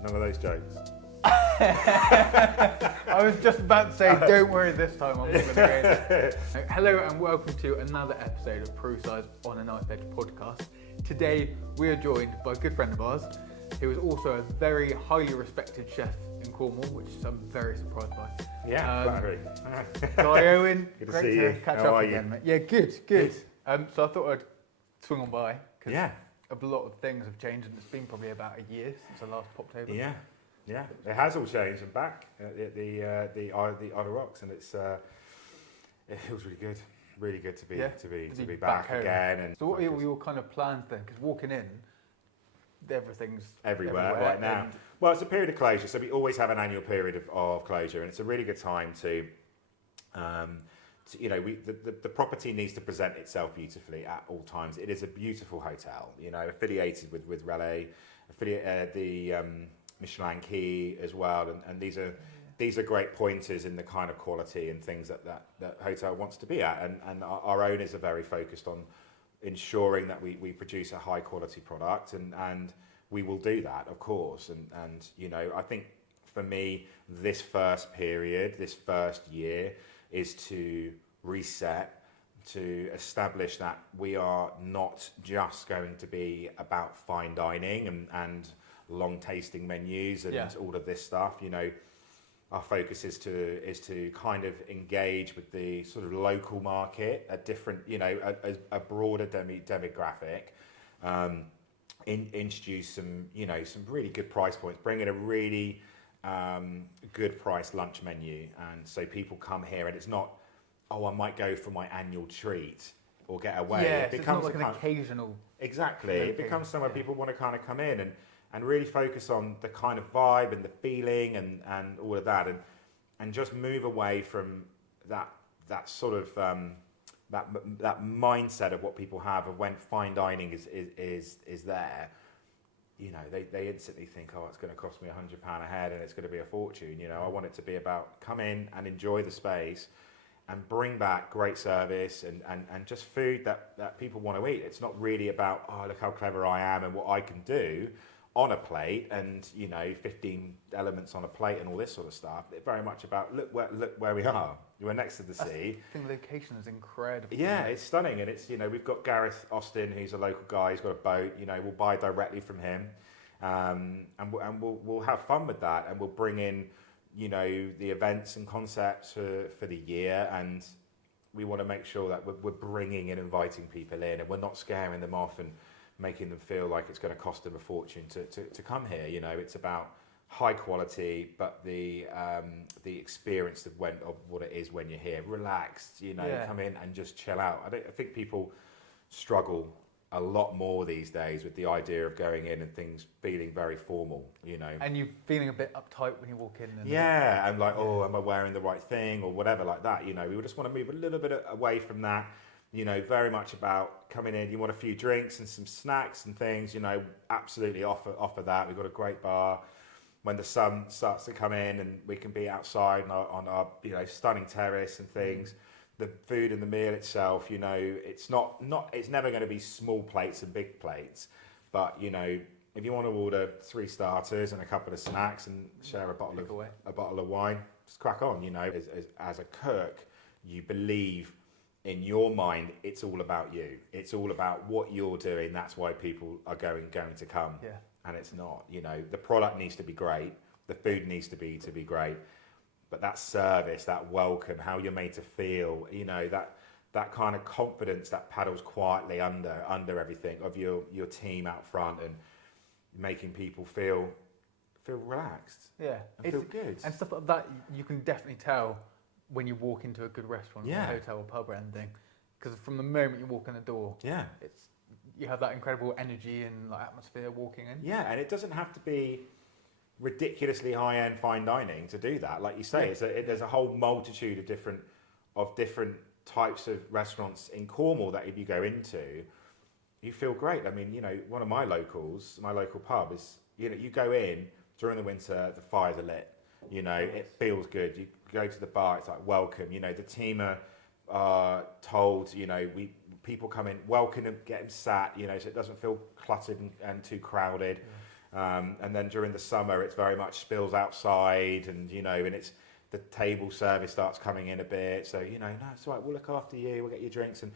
None of those jokes. I was just about to say, don't worry this time, I'm not going to read it. Hello and welcome to another episode of Pro Size on a Knife Edge podcast. Today we are joined by a good friend of ours, who is also a very highly respected chef in Cornwall, which I'm very surprised by. Yeah, flattery. Guy Owen, Good to great see to you. catch How up are again, you? mate. Yeah, good. So I thought I'd swing on by, because Yeah. a lot of things have changed, and it's been probably about a year since I last popped over. Yeah, it has all changed. I'm back at the Isle of Rocks, and it feels really good to be back home again. And so what are your kind of plans then? Because walking in, everything's everywhere right now. Well, it's a period of closure, so we always have an annual period of closure, and it's a really good time to the property needs to present itself beautifully at all times. It is a beautiful hotel, affiliated with Relais, the Michelin Key as well, and these are great pointers in the kind of quality and things that hotel wants to be at, and our owners are very focused on ensuring that we produce a high quality product, and we will do that, of course, and I think for me this first year is to reset, to establish that we are not just going to be about fine dining and long tasting menus and all of this stuff. Our focus is to kind of engage with the sort of local market, a different, a broader demographic, introduce some really good price points, bring in a really good price lunch menu, and so people come here and it's not, I might go for my annual treat or get away. Yeah, it becomes it's not like an occasional. Exactly, it becomes somewhere people want to kind of come in and really focus on the kind of vibe and the feeling and all of that, and just move away from that sort of that mindset of what people have of when fine dining is there. They instantly think, it's going to cost me £100 a head and it's going to be a fortune. I want it to be about come in and enjoy the space and bring back great service and just food that people want to eat. It's not really about, look how clever I am and what I can do on a plate and 15 elements on a plate and all this sort of stuff. It's very much about look where we are. We're next to the sea. I think the location is incredible. Yeah, it's stunning, and it's we've got Gareth Austin, who's a local guy. He's got a boat. We'll buy directly from him, and we'll have fun with that, and we'll bring in the events and concepts for the year, and we want to make sure that we're bringing and inviting people in, and we're not scaring them off and making them feel like it's going to cost them a fortune to come here. It's about high quality, but the experience of what it is when you're here, relaxed. Come in and just chill out. I think people struggle a lot more these days with the idea of going in and things feeling very formal. And you feeling a bit uptight when you walk in. And like, am I wearing the right thing or whatever like that? We just want to move a little bit away from that. Very much about coming in. You want a few drinks and some snacks and things. Absolutely offer that. We've got a great bar. When the sun starts to come in and we can be outside on our stunning terrace and things, the food and the meal itself, it's it's never going to be small plates and big plates, but if you want to order 3 starters and a couple of snacks and share a bottle of wine, just crack on. As a cook, you believe in your mind it's all about you. It's all about what you're doing. That's why people are going to come. Yeah. And it's not, the product needs to be great, the food needs to be great, but that service, that welcome, how you're made to feel, that kind of confidence that paddles quietly under everything of your team out front and making people feel relaxed. Yeah, and feel good. And stuff like that, you can definitely tell when you walk into a good restaurant or a hotel or pub or anything, because from the moment you walk in the door, you have that incredible energy and atmosphere walking in. Yeah, and it doesn't have to be ridiculously high-end fine dining to do that. Like you say, there's a whole multitude of different types of restaurants in Cornwall that if you go into, you feel great. I mean, one of my local pub is, you go in during the winter, the fires are lit. It feels good. You go to the bar, it's like welcome. The team are told, people come in, welcome them, get them sat, so it doesn't feel cluttered and too crowded. And then during the summer, it's very much spills outside, and and it's the table service starts coming in a bit. So no, it's all right. We'll look after you. We'll get you drinks, and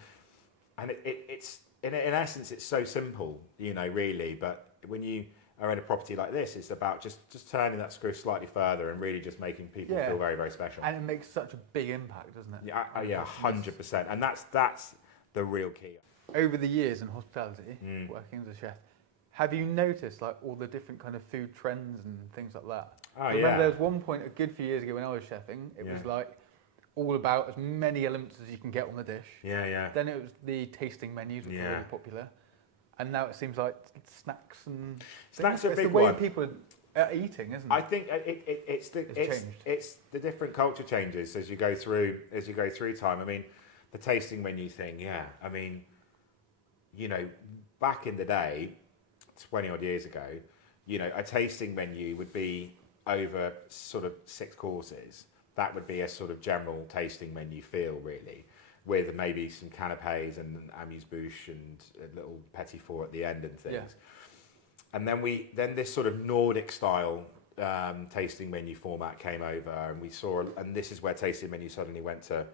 it's in essence, it's so simple, really. But when you are in a property like this, it's about just turning that screw slightly further and really just making people feel very, very special. And it makes such a big impact, doesn't it? Yeah, 100%. And that's the real key. Over the years in hospitality, working as a chef, have you noticed like all the different kind of food trends and things like that? Oh, I remember there was one point a good few years ago when I was chefing, it was like all about as many elements as you can get on the dish. Yeah. Then it was the tasting menus, which were really popular. And now it seems like snacks and snacks are a big the way one. people are eating, isn't it? I think it's the different culture changes as you go through time. I mean, the tasting menu thing, yeah. I mean, back in the day, 20 odd years ago, a tasting menu would be over sort of 6 courses. That would be a sort of general tasting menu feel, really, with maybe some canapes and amuse-bouche and a little petit four at the end and things. Yeah. And then this sort of Nordic style tasting menu format came over, and we saw, and this is where tasting menu suddenly went to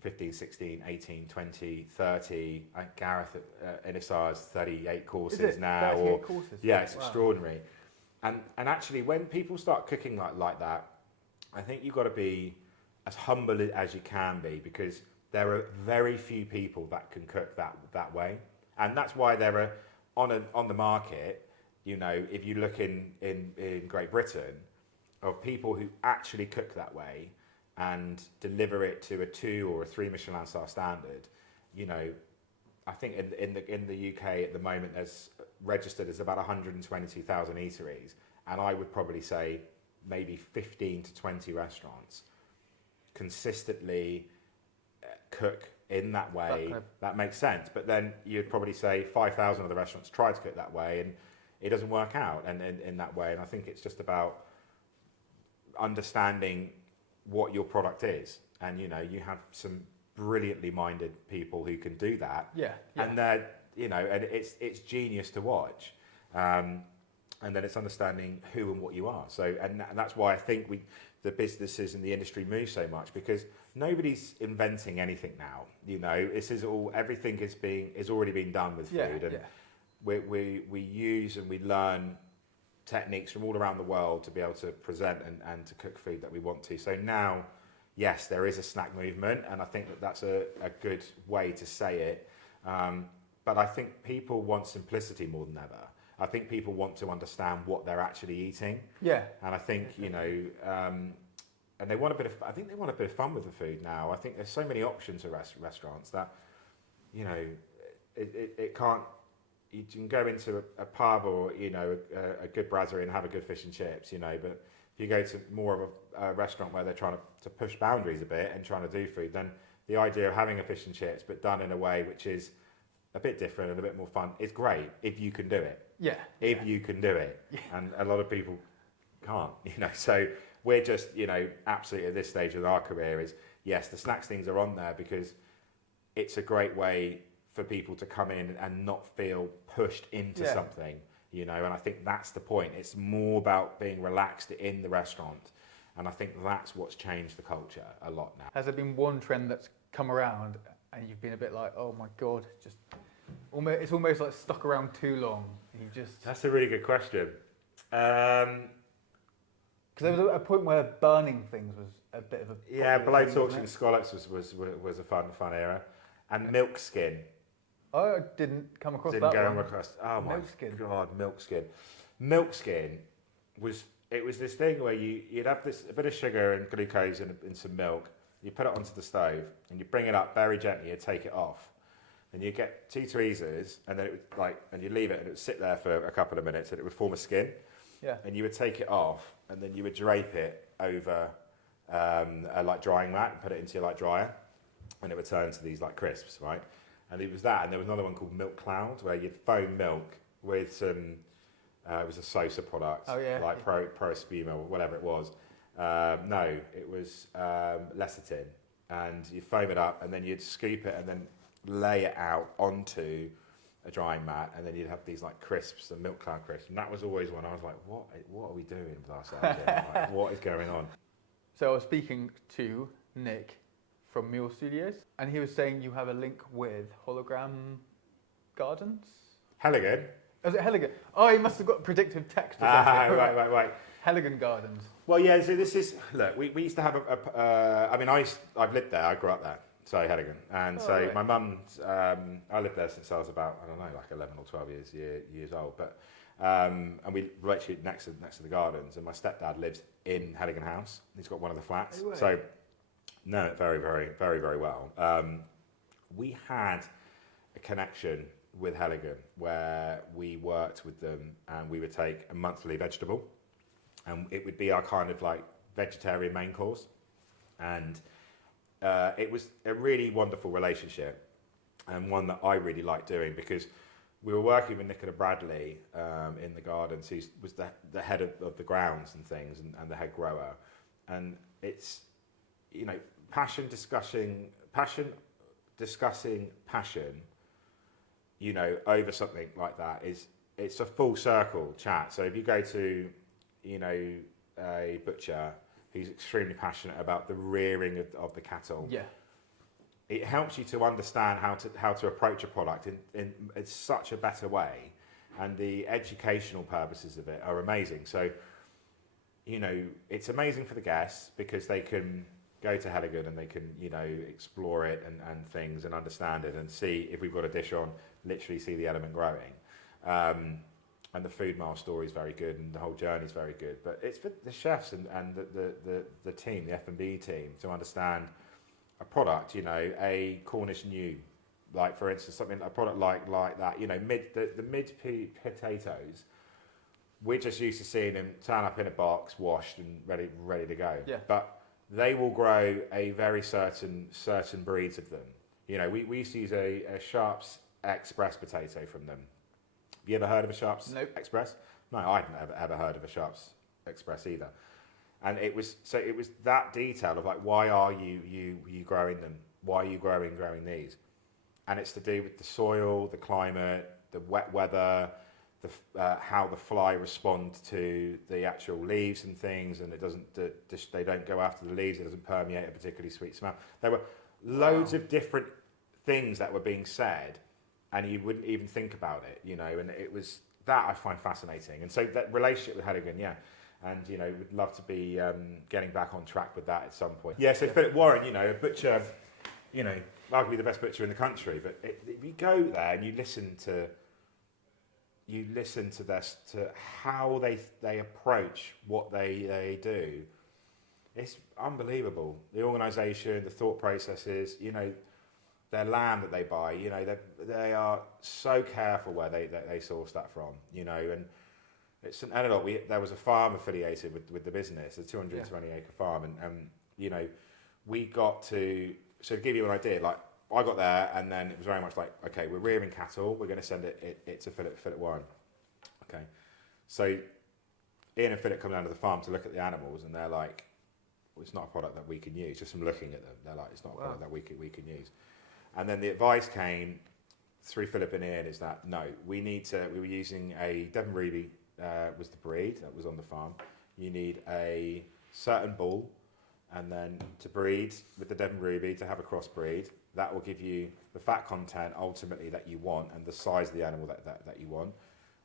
15, 16, 18, 20, 30. Gareth at Innisar's 38 courses now. 38 courses? Yeah, it's extraordinary. And actually, when people start cooking like that, I think you've got to be as humble as you can be, because there are very few people that can cook that way. And that's why there are, on the market, if you look in Great Britain, of people who actually cook that way and deliver it to a 2 or a 3 Michelin star standard. I think in the UK at the moment there's registered as about 122,000 eateries, and I would probably say maybe 15 to 20 restaurants consistently cook in that way. That makes sense. But then you'd probably say 5,000 of the restaurants try to cook that way, and it doesn't work out and in that way. And I think it's just about understanding what your product is, and you have some brilliantly minded people who can do that. Yeah. And they're and it's genius to watch. And then it's understanding who and what you are. So and that's why I think the businesses in the industry move so much, because nobody's inventing anything now. This is everything is already being done with food, and we use and we learn techniques from all around the world to be able to present and to cook food that we want to. So now, yes, there is a snack movement, and I think that's a good way to say it. But I think people want simplicity more than ever. I think people want to understand what they're actually eating. Yeah. And I think, and they want I think they want a bit of fun with the food now. I think there's so many options at restaurants that, it can't, you can go into a pub or, a good brasserie and have a good fish and chips, but if you go to more of a restaurant where they're trying to push boundaries a bit and trying to do food, then the idea of having a fish and chips but done in a way which is a bit different and a bit more fun is great if you can do it. Yeah. If you can do it. Yeah. And a lot of people can't, so we're just, absolutely at this stage of our career is, yes, the snacks things are on there because it's a great way for people to come in and not feel pushed into something, and I think that's the point. It's more about being relaxed in the restaurant, and I think that's what's changed the culture a lot now. Has there been one trend that's come around and you've been a bit like, oh my God, it's almost like stuck around too long? That's a really good question. Because there was a point where burning things was a bit of a blowtorch and scallops was a fun era, and milk skin. I didn't come across that one. Oh my God, milk skin. Milk skin was this thing where you'd have a bit of sugar and glucose in some milk. You put it onto the stove and you bring it up very gently and take it off. And you get 2 tweezers, and then it would and you leave it, and it would sit there for a couple of minutes, and it would form a skin. Yeah. And you would take it off, and then you would drape it over a drying mat and put it into your dryer, and it would turn into these crisps, right? And it was that, and there was another one called Milk Cloud, where you'd foam milk with some. It was a Sosa product, Pro Espuma or whatever it was. No, it was lecithin, and you foam it up, and then you'd scoop it, and then lay it out onto a drying mat, and then you'd have these like crisps and milk cloud crisps, and that was always one I was like, what are we doing with ourselves here? Like, what is going on? So I was speaking to Nick from Mule Studios, and he was saying you have a link with Hologram Gardens? Halligan. Is it Halligan? Oh, he must have got predictive text or something. Right. Halligan Gardens. Well, yeah, so this is, look, we used to have I've lived there, I grew up there, so Halligan. And my mum's, I lived there since I was about, I don't know, like 11 or 12 years old. But, and we were actually next to the gardens, and my stepdad lives in Halligan House. He's got one of the flats. No way. So, know it very, very, very, very well. We had a connection with Halligan where we worked with them, and we would take a monthly vegetable, and it would be our kind of like vegetarian main course. And it was a really wonderful relationship, and one that I really liked doing, because we were working with Nicola Bradley in the gardens, who was the head of the grounds and things, and the head grower. And it's, you know, passion discussing passion, you know, over something like that it's a full circle chat. So if you go to, you know, a butcher who's extremely passionate about the rearing of the cattle, yeah, it helps you to understand how to approach a product in such a better way, and the educational purposes of it are amazing. So, you know, it's amazing for the guests because they can go to Halligan and they can, you know, explore it and things and understand it and see if we've got a dish on, literally see the element growing. And the food mile story is very good, and the whole journey is very good. But it's for the chefs and the team, the F&B team, to understand a product, you know, a Cornish new, like for instance, a product like that, you know, the mid potatoes. We're just used to seeing them turn up in a box, washed and ready to go. Yeah. But they will grow a very certain breeds of them. You know, we used to use a Sharps Express potato from them. Have you ever heard of a Sharps Express? No, I hadn't ever heard of a Sharps Express either. And it was that detail of like, why are you growing them? Why are you growing these? And it's to do with the soil, the climate, the wet weather, how the fly respond to the actual leaves and things, and they don't go after the leaves. It doesn't permeate a particularly sweet smell. There were loads of different things that were being said, and you wouldn't even think about it, you know. And it was that I find fascinating. And so that relationship with Halligan, yeah. And, you know, would love to be getting back on track with that at some point. Yeah, so Philip Warren, you know, a butcher, you know, arguably the best butcher in the country. But if you go there and you listen to this, to how they approach what they do, it's unbelievable. The organisation, the thought processes, you know, their lamb that they buy, you know, they are so careful where they source that from, you know. And it's an analog. There was a farm affiliated with the business, a 220-acre farm, and you know, we got to give you an idea. Like, I got there, and then it was very much like, okay, we're rearing cattle. We're going to send it to Philip Warren. Okay, so Ian and Philip come down to the farm to look at the animals, and they're like, well, it's not a product that we can use. Just from looking at them, they're like, it's not a product that we can use. And then the advice came through Philip and Ian is that no, we were using a Devon Ruby. Was the breed that was on the farm. You need a certain bull, and then to breed with the Devon Ruby, to have a crossbreed, that will give you the fat content ultimately that you want and the size of the animal that you want.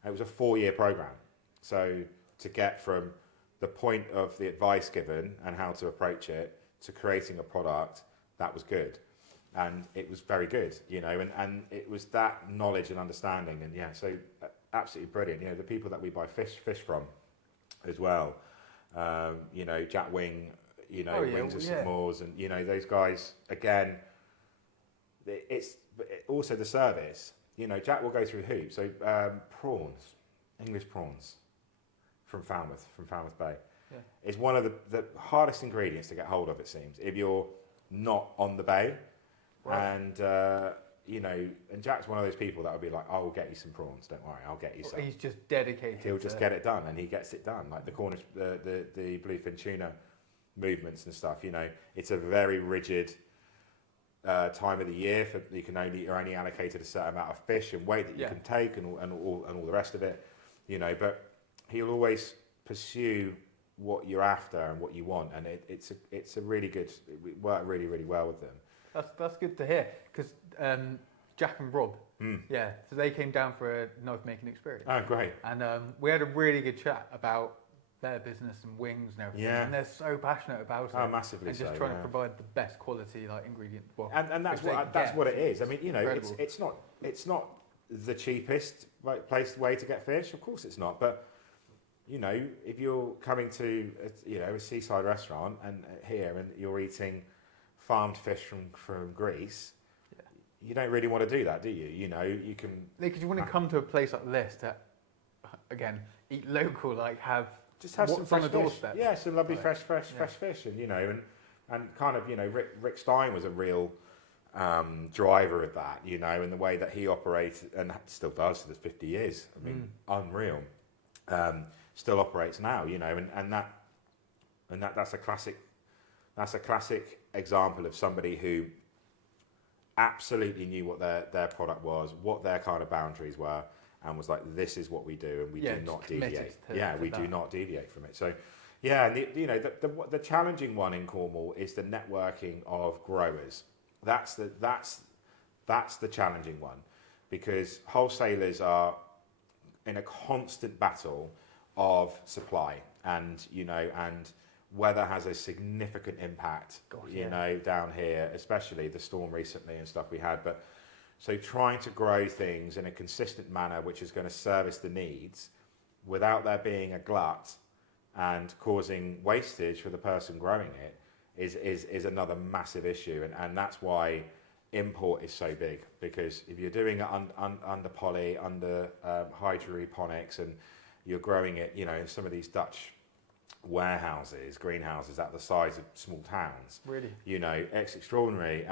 And it was a 4-year program. So to get from the point of the advice given and how to approach it to creating a product that was good. And it was very good, you know, and it was that knowledge and understanding. And yeah, so absolutely brilliant. You know, the people that we buy fish from as well, you know, Jack Wing, you know, Wings of St Maurs, and you know, those guys, again, it's also the service. You know, Jack will go through hoops. So prawns, English prawns from Falmouth Bay, is one of the hardest ingredients to get hold of, it seems, if you're not on the bay. Right. And you know, and Jack's one of those people that would be like, I will get you some prawns, don't worry, I'll get you some. He's just dedicated. He'll just get it done, and he gets it done. Like the Cornish, the bluefin tuna movements and stuff, you know, it's a very rigid time of the year for you're only allocated a certain amount of fish and weight that you can take and all the rest of it, but he'll always pursue what you're after and what you want, and it's a really good, we work really, really well with them. That's good to hear, because Jack and Rob, so they came down for a knife making experience. Oh, great. And we had a really good chat about their business and wings and everything, and they're so passionate about it. Oh, massively. And just trying to provide the best quality ingredient. Well, and that's what it is. I mean, it's not the cheapest way to get fish. Of course, it's not. But if you're coming to a seaside restaurant and you're eating farmed fish from Greece, you don't really want to do that, do you? You can. Because you want to come to a place like this to, again, eat local, have. Just have some fresh on the doorstep. Fish. Yeah, some lovely fresh fish, and kind of Rick Stein was a real driver of that, in the way that he operated and still does for 50 years. I mean, unreal. Still operates now, and that's a classic. That's a classic example of somebody who absolutely knew what their product was, what their kind of boundaries were. And was like, this is what we do, and we do not deviate. We do not deviate from it. So, and the challenging one in Cornwall is the networking of growers. That's the challenging one, because wholesalers are in a constant battle of supply, and weather has a significant impact. Down here, especially the storm recently and stuff we had, but. So trying to grow things in a consistent manner, which is going to service the needs, without there being a glut and causing wastage for the person growing it, is another massive issue. And that's why import is so big, because if you're doing it under poly, under hydroponics, and you're growing it, in some of these Dutch warehouses, greenhouses at the size of small towns. Really? It's extraordinary.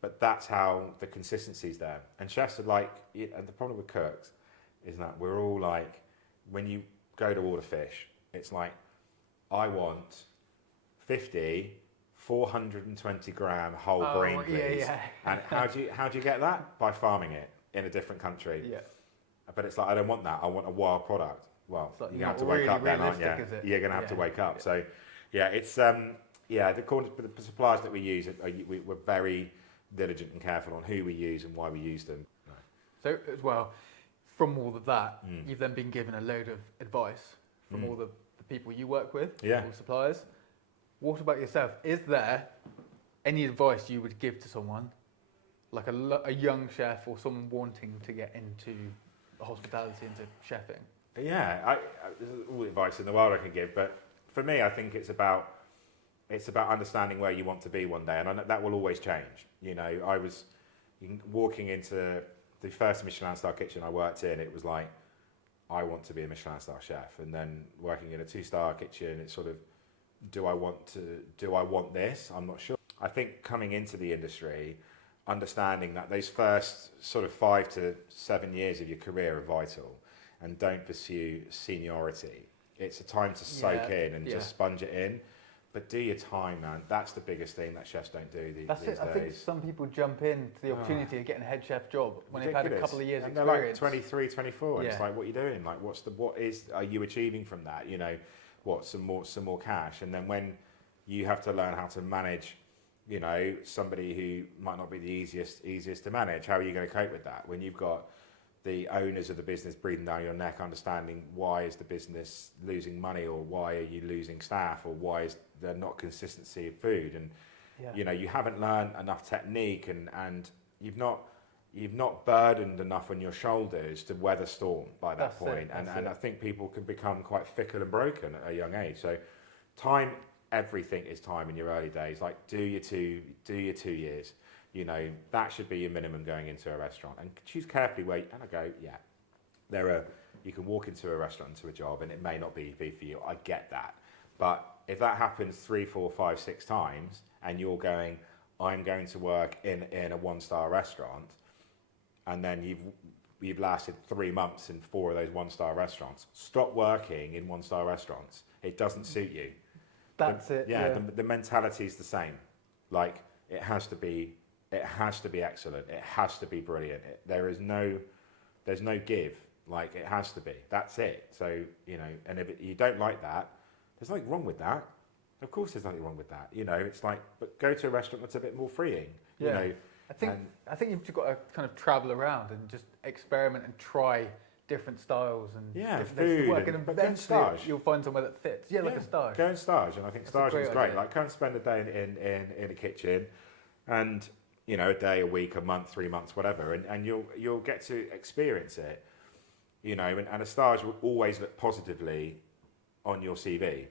But that's how the consistency's there. And chefs are and the problem with cooks is that we're all when you go to order fish, it's like, I want 50, 420 gram whole grain, please. And how do you get that? By farming it in a different country. Yeah. But it's like, I don't want that. I want a wild product. Well, you're going to have to wake up then, aren't you? You're going to have to wake up. So, it's the suppliers that we use, we're very diligent and careful on who we use and why we use them. Right. So as well, from all of that, you've then been given a load of advice from all the people you work with, all suppliers. What about yourself? Is there any advice you would give to someone, like a young chef or someone wanting to get into hospitality, into chefing? Yeah, there's all the advice in the world I can give, but for me, I think it's about understanding where you want to be one day, and that will always change. I was walking into the first Michelin star kitchen I worked in. It was like, I want to be a Michelin star chef, and then working in a 2-star kitchen, it's sort of, do I want this? I'm not sure. I think coming into the industry, understanding that those first sort of 5 to 7 years of your career are vital, and don't pursue seniority. It's a time to soak in and just sponge it in. But do your time, man. That's the biggest thing that chefs don't do these days. I think some people jump in to the opportunity of getting a head chef job when ridiculous. They've had a couple of years and experience. They're like 23, 24. And it's like, what are you doing? Like, are you achieving from that? Some more cash? And then when you have to learn how to manage, somebody who might not be the easiest to manage, how are you going to cope with that? When you've got the owners of the business breathing down your neck, understanding why is the business losing money, or why are you losing staff, or why is there not consistency of food, and you haven't learned enough technique, and you've not burdened enough on your shoulders to weather storm by that point. And I think people can become quite fickle and broken at a young age. So time, everything is time in your early days. Like do your 2 years. That should be your minimum going into a restaurant, and choose carefully where. And I go, you can walk into a restaurant, into a job, and it may not be for you. I get that, but if that happens 3, 4, 5, 6 times, and you're going, I'm going to work in a 1-star restaurant, and then you've lasted 3 months in 4 of those 1-star restaurants. Stop working in 1-star restaurants. It doesn't suit you. That's it. The mentality is the same. Like, it has to be excellent. It has to be brilliant. There's no give. Like, it has to be. That's it. So, and if you don't like that, there's nothing wrong with that. Of course, there's nothing wrong with that. It's like, but go to a restaurant that's a bit more freeing. I think you've just got to kind of travel around and just experiment and try different styles and different places to work, and eventually you'll find somewhere that fits. Like a stage. Go and stage, and I think staging is great. Like, come and spend a day in a kitchen, and a day, a week, a month, 3 months, whatever, and you'll get to experience it. And a stage will always look positively on your CV,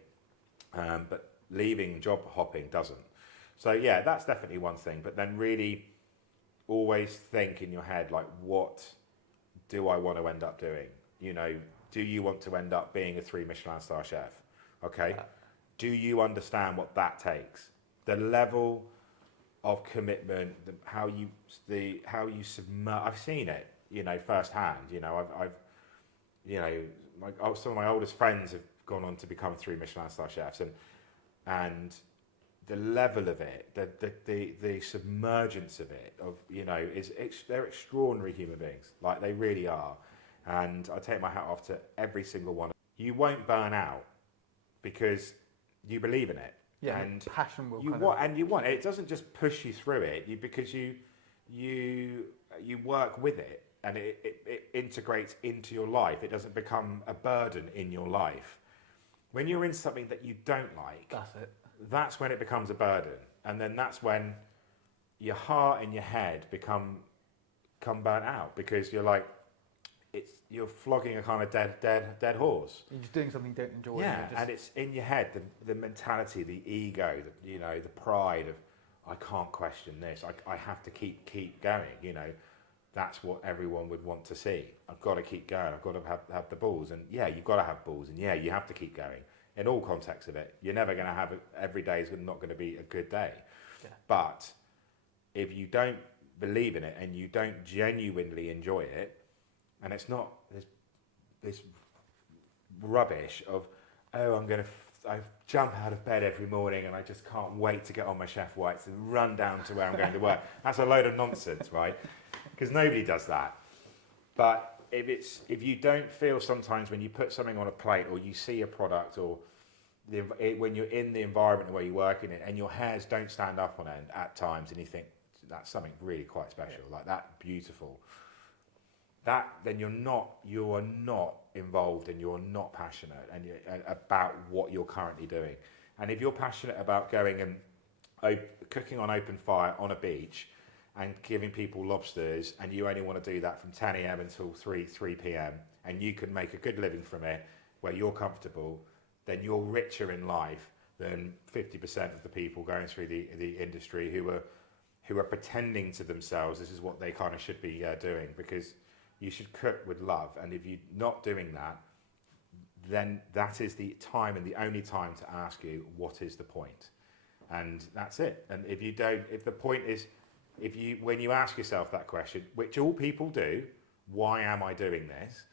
but leaving job hopping doesn't. So yeah, that's definitely one thing. But then really always think in your head, like, what do I want to end up doing? Do you want to end up being a 3 Michelin star chef? Okay. Do you understand what that takes? The level of commitment, how you submerge. I've seen it, firsthand. Some of my oldest friends have gone on to become 3 Michelin star chefs, and the level of it, the submergence of it, they're extraordinary human beings. Like, they really are. And I take my hat off to every single one. You won't burn out because you believe in it. Yeah, and passion will. It doesn't just push you through it, because you work with it, and it integrates into your life. It doesn't become a burden in your life. When you're in something that you don't like, that's when it becomes a burden, and then that's when your heart and your head become burnt out, because you're like, you're flogging a kind of dead horse. You're just doing something you don't enjoy. Yeah, and it's in your head, the mentality, the ego, the pride of, I can't question this. I have to keep going. That's what everyone would want to see. I've got to keep going. I've got to have the balls, and you've got to have balls, and you have to keep going in all contexts of it. You're never going to have every day is not going to be a good day. Yeah. But if you don't believe in it and you don't genuinely enjoy it, and it's not this rubbish of, I jump out of bed every morning and I just can't wait to get on my chef whites and run down to where I'm going to work. That's a load of nonsense, right? Because nobody does that. But if you don't feel sometimes when you put something on a plate, or you see a product, or when you're in the environment where you work in it, and your hairs don't stand up on end at times, and you think that's something really quite special, like that, beautiful, then you are not involved, and you're not passionate about what you're currently doing. And if you're passionate about going and cooking on open fire on a beach and giving people lobsters, and you only want to do that from 10 a.m. until 3 p.m, and you can make a good living from it where you're comfortable, then you're richer in life than 50% of the people going through the industry who are pretending to themselves this is what they kind of should be doing, because you should cook with love. And if you're not doing that, then that is the time, and the only time, to ask you, what is the point? And that's it. And if the point is, when you ask yourself that question, which all people do, why am I doing this?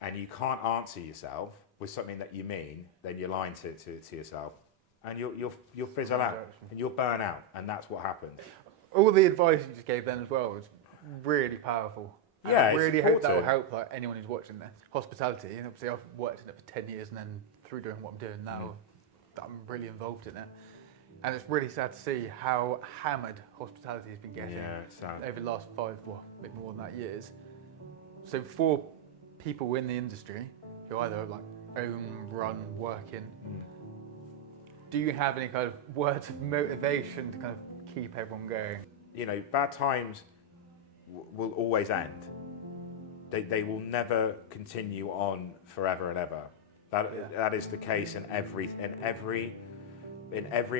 And you can't answer yourself with something that you mean, then you're lying to yourself, and you'll fizzle out, and you'll burn out, and that's what happens. All the advice you just gave then as well was really powerful. And I really hope that will help anyone who's watching this. Hospitality, and obviously I've worked in it for 10 years, and then through doing what I'm doing now, I'm really involved in it. And it's really sad to see how hammered hospitality has been getting over the last 5, a bit more than that, years. So for people in the industry who either own, run, working, do you have any kind of words of motivation to kind of keep everyone going? Bad times will always end. They will never continue on forever and ever. That is the case in every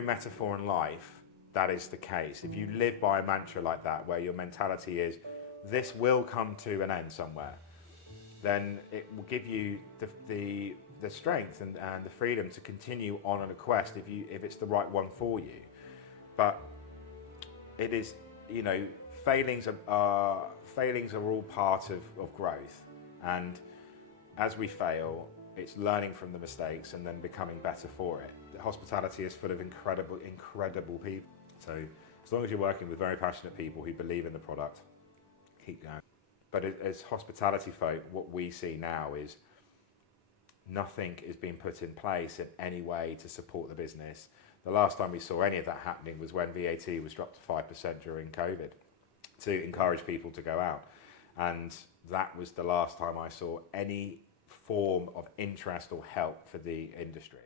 metaphor in life. That is the case. If you live by a mantra like that, where your mentality is, this will come to an end somewhere, then it will give you the strength and the freedom to continue on a quest if it's the right one for you. But it is, failings are all part of growth, and as we fail, it's learning from the mistakes and then becoming better for it. Hospitality is full of incredible people. So As long as you're working with very passionate people who believe in the product, keep going. But as hospitality folk, what we see now is nothing is being put in place in any way to support the business. The last time we saw any of that happening was when VAT was dropped to 5% during COVID to encourage people to go out. And that was the last time I saw any form of interest or help for the industry.